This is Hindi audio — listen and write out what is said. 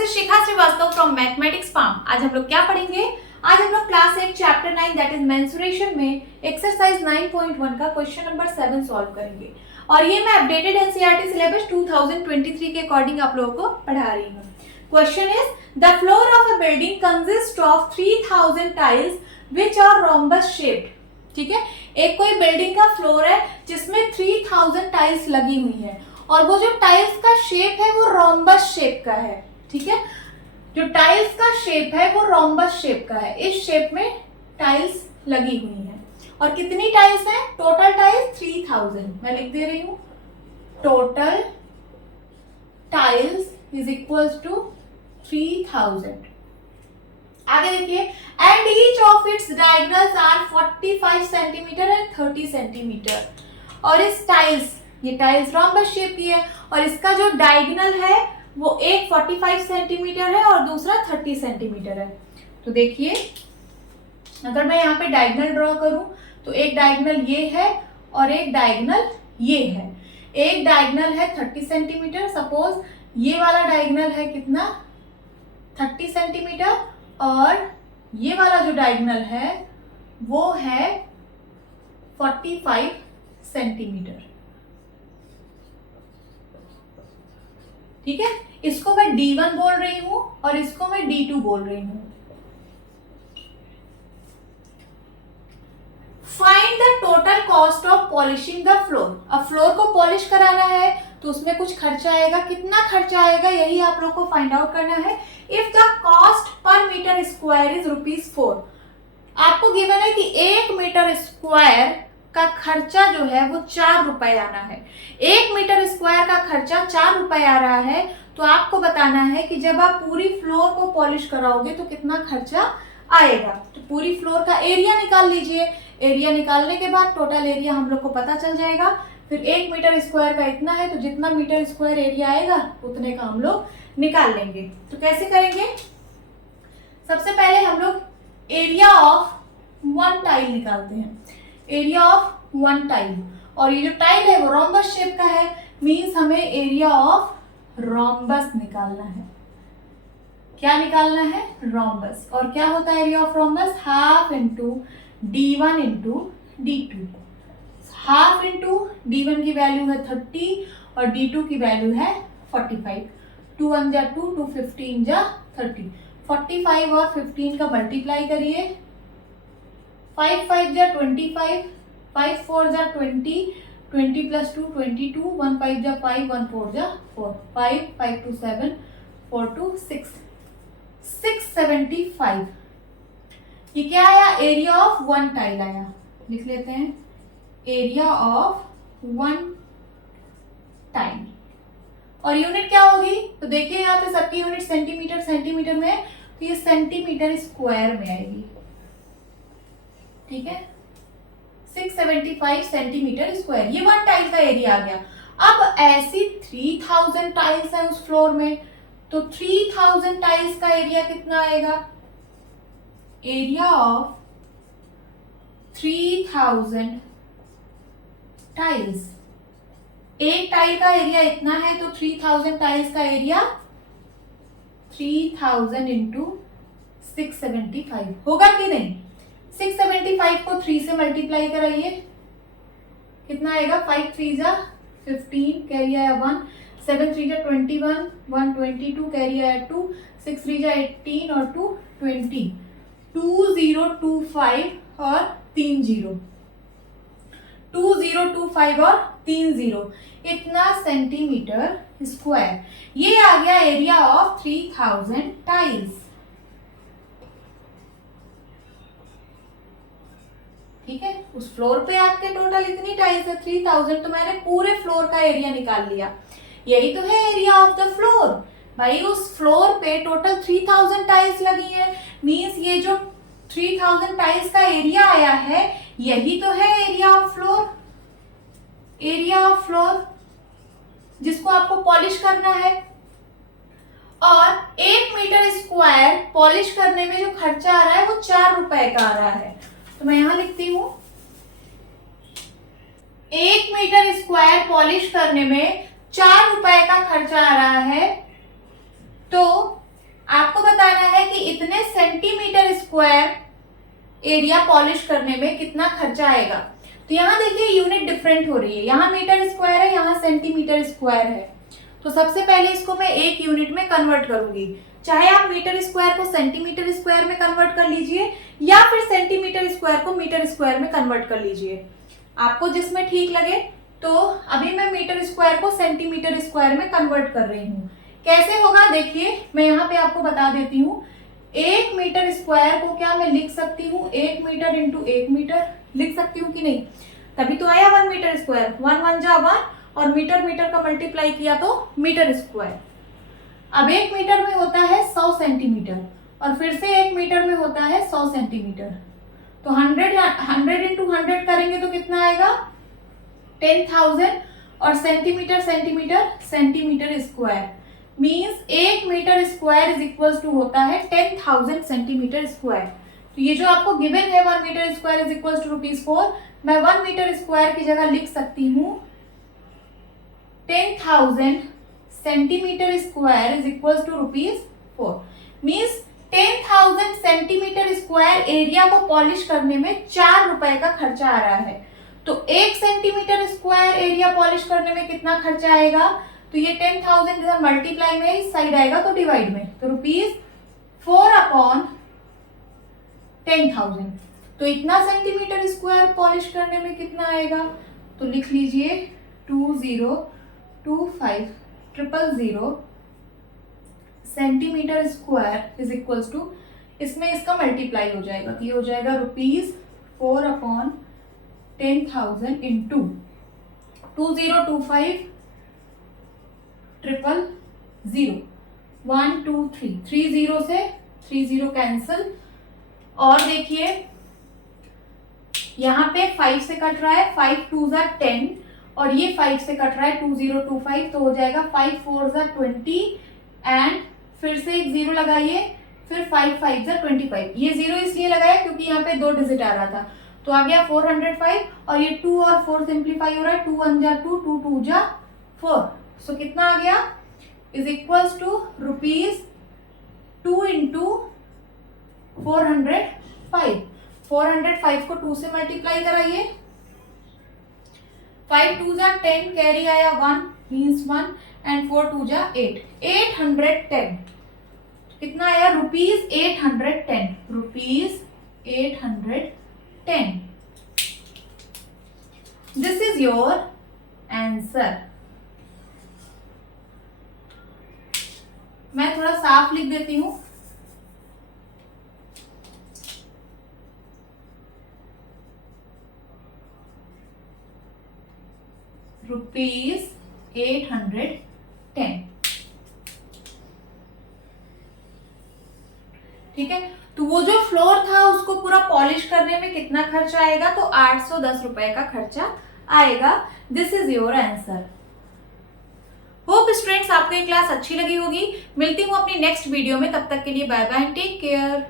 This is Shikha Srivastava from mathematics Pam. आज हम लोग क्या पढ़ेंगे? आज हम लोग class 8 chapter 9 that is mensuration में एक्सरसाइज 9.1 का क्वेश्चन नंबर 7 सॉल्व करेंगे। और ये मैं अपडेटेड एनसीईआरटी सिलेबस 2023 के अकॉर्डिंग आप लोगों को पढ़ा रही हूँ। Question is the floor of a building consist of 3000 tiles which are rhombus shaped. ठीक है, एक कोई बिल्डिंग का फ्लोर है जिसमें 3000 टाइल्स लगी हुई है और वो जो टाइल्स का शेप है वो रोम्बस शेप का है। ठीक है, जो टाइल्स का शेप है वो रोम्बस शेप का है। इस शेप में टाइल्स लगी हुई है और कितनी टाइल्स है? Total tiles 3000। मैं लिख दे रही हूं, total tiles is equals to 3000। आगे देखिए, and each of its diagonals are 45 centimetre and 30 centimetre. और इस टाइल्स, ये टाइल्स रोम्बस शेप की है और इसका जो डायगोनल है वो एक 45 सेंटीमीटर है और दूसरा 30 सेंटीमीटर है। तो देखिए, अगर मैं यहाँ पे डायगोनल ड्रॉ करूं तो एक डायगोनल ये है और एक डायगोनल ये है। एक डायगोनल है 30 सेंटीमीटर, सपोज ये वाला डायगोनल है कितना? 30 सेंटीमीटर और ये वाला जो डायगोनल है वो है 45 सेंटीमीटर। ठीक है, इसको मैं D1 बोल रही हूं और इसको मैं D2 बोल रही हूं। Find the total cost of polishing the floor. अब फ्लोर को पॉलिश कराना है तो उसमें कुछ खर्चा आएगा। कितना खर्चा आएगा यही आप लोग को फाइंड आउट करना है। If the cost per metre square is ₹4, आपको गिवन है कि 1 मीटर स्क्वायर का खर्चा जो है वो 4 रुपए आना है। 1 मीटर स्क्वायर का खर्चा 4 रुपए आ रहा है तो आपको बताना है कि जब आप पूरी फ्लोर को पॉलिश कराओगे तो कितना खर्चा आएगा। तो पूरी फ्लोर का एरिया निकाल लीजिए। एरिया निकालने के बाद टोटल एरिया हम लोग को पता चल जाएगा। फिर 1 मीटर स्क्वायर का इतना है तो जितना मीटर स्क्वायर एरिया आएगा उतने का हम लोग निकाल लेंगे। तो कैसे करेंगे? सबसे पहले हम लोग एरिया ऑफ 1 टाइल निकालते हैं। एरिया ऑफ 1 टाइल, और ये जो टाइल है वो रोम्बस शेप का है, मीन्स हमें एरिया ऑफ रोम्बस निकालना है। क्या निकालना है? रोम्बस। और क्या होता है area of rhombus? Half into D1 into D2। Half into D1 की वैल्यू है 30 और D2 की वैल्यू है 45। 2 1 जा 2, 2 15 जा 30। 45 और 15 का मल्टीप्लाई करिए। 5 5 जा 25, 5 4 जा 20, 20 प्लस 2 22, 1 5 जा 5, 1 4 जा 4, 5 5 2 7, 4 2 6, 675। ये क्या आया? एरिया ऑफ 1 टाइल आया। लिख लेते हैं, एरिया ऑफ 1 टाइल। और यूनिट क्या होगी? तो देखिए यहाँ पे सबकी यूनिट सेंटीमीटर सेंटीमीटर में है तो ये सेंटीमीटर स्क्वायर में आएगी। ठीक है, 675 सेंटीमीटर स्क्वायर, ये 1 टाइल का एरिया आ गया। अब ऐसी 3000 टाइल्स है उस फ्लोर में तो 3000 टाइल्स का एरिया कितना आएगा? एरिया ऑफ 3000 टाइल्स, एक टाइल का एरिया इतना है तो 3000 टाइल्स का एरिया 3000 इंटू 675 होगा कि नहीं? 675 को 3 से मल्टीप्लाई कराइए, कितना आएगा? 5 3 जा 15, कैरी आया 1, 7 3 जा 21, 1 22, कैरी आया 2, 6 3 जा 18 और 2 20, 2025 और 3 0, 2025 और 3 0, इतना सेंटीमीटर स्क्वायर। ये आ गया एरिया ऑफ 3000 टाइल्स। ठीक है, उस फ्लोर पे आपके टोटल इतनी टाइल्स है 3000, तो मैंने पूरे फ्लोर का एरिया निकाल लिया। यही तो है एरिया ऑफ द फ्लोर। भाई उस फ्लोर पे टोटल 3000 टाइल्स लगी है, मींस ये जो 3000 टाइल्स का एरिया आया है यही तो है area of floor. Area of floor जिसको आपको पॉलिश करना है। और 1 मीटर स्क्वायर पॉलिश करने में जो खर्चा आ रहा है वो 4 रुपए का आ रहा है। तो मैं यहां लिखती हूं, 1 मीटर स्क्वायर पॉलिश करने में 4 रुपए का खर्चा आ रहा है तो आपको बताना है कि इतने सेंटीमीटर स्क्वायर एरिया पॉलिश करने में कितना खर्चा आएगा। तो यहाँ देखिए यूनिट डिफरेंट हो रही है, यहाँ मीटर स्क्वायर है, यहाँ सेंटीमीटर स्क्वायर है। तो सबसे पहले इसको मैं एक यूनिट में कन्वर्ट करूंगी, चाहे आप मीटर स्क्वायर को सेंटीमीटर स्क्वायर में कन्वर्ट कर लीजिए या फिर सेंटीमीटर स्क्वायर को मीटर स्क्वायर में कन्वर्ट कर लीजिए, आपको जिसमें ठीक लगे। तो अभी मैं मीटर स्क्वायर को सेंटीमीटर स्क्वायर में कन्वर्ट कर रही हूँ। कैसे होगा देखिए, मैं यहाँ पे आपको बता देती हूँ। 1 मीटर स्क्वायर को क्या मैं लिख सकती हूँ, 1 मीटर इंटू 1 मीटर लिख सकती हूँ कि नहीं, तभी तो आया 1 मीटर स्क्वायर। 1 1 जा 1 और मीटर मीटर का मल्टीप्लाई किया तो मीटर स्क्वायर। अब 1 मीटर में होता है 100 सेंटीमीटर और फिर से 1 मीटर में होता है 100 सेंटीमीटर। तो 100 इंटू 100 करेंगे तो कितना आएगा 10,000 और centimetre centimetre centimetre square means 1 metre square is equal to होता है 10,000 सेंटीमीटर स्क्वायर। तो ये जो आपको गिवन है 1 metre square is equal to ₹4, मैं 1 मीटर स्क्वायर की जगह लिख सकती हूँ 10,000 centimetre square is equal to ₹4 means 10,000 centimetre square area को पॉलिश करने में ₹4 का खर्चा आ रहा है। तो 1 सेंटीमीटर स्क्वायर एरिया पॉलिश करने में कितना खर्चा आएगा, तो ये 10,000 इधर मल्टीप्लाई में इस साइड आएगा तो डिवाइड में, तो ₹4 अपॉन 10,000। तो इतना सेंटीमीटर स्क्वायर पॉलिश करने में कितना आएगा, तो लिख लीजिए 202500 centimetre square is equals to, इसमें इसका मल्टीप्लाई हो जाएगा तो ये हो जाएगा ₹4 अपॉन 10,000 इंटू 202500 1 2 3 3 0 से 3 0 कैंसिल। और देखिए यहाँ पे 5 से कट रहा है, 5 2 जा 10 और ये 5 से कट रहा है 2025, तो हो जाएगा 5 4 जा 20 एंड फिर से एक 0 लगाइए, फिर 5 5 जा 25। ये 0 इसलिए लगाया क्योंकि यहाँ पे 2 डिजिट आ रहा था, तो आ गया 405 और ये 2 और 4 सिंप्लीफाई हो रहा है, 2 1 जा 2 2 2 जा 4। सो कितना आ गया इज इक्वल्स टू ₹2 इंटू 405। 405 को 2 से मल्टीप्लाई कराइए, 5 2 जा 10 कैरी आया 1 मीन्स 1 एंड 4 2 जा 8 810। कितना आया ₹810 ₹810। This is your answer. मैं थोड़ा साफ लिख देती हूं, ₹810। ठीक है, तो वो जो फ्लोर था उसको पूरा पॉलिश करने में कितना खर्चा आएगा, तो ₹810 का खर्चा आएगा। This is your answer. Hope students आपको ये क्लास अच्छी लगी होगी। मिलती हूँ अपनी नेक्स्ट वीडियो में, तब तक के लिए बाय बाय, टेक केयर।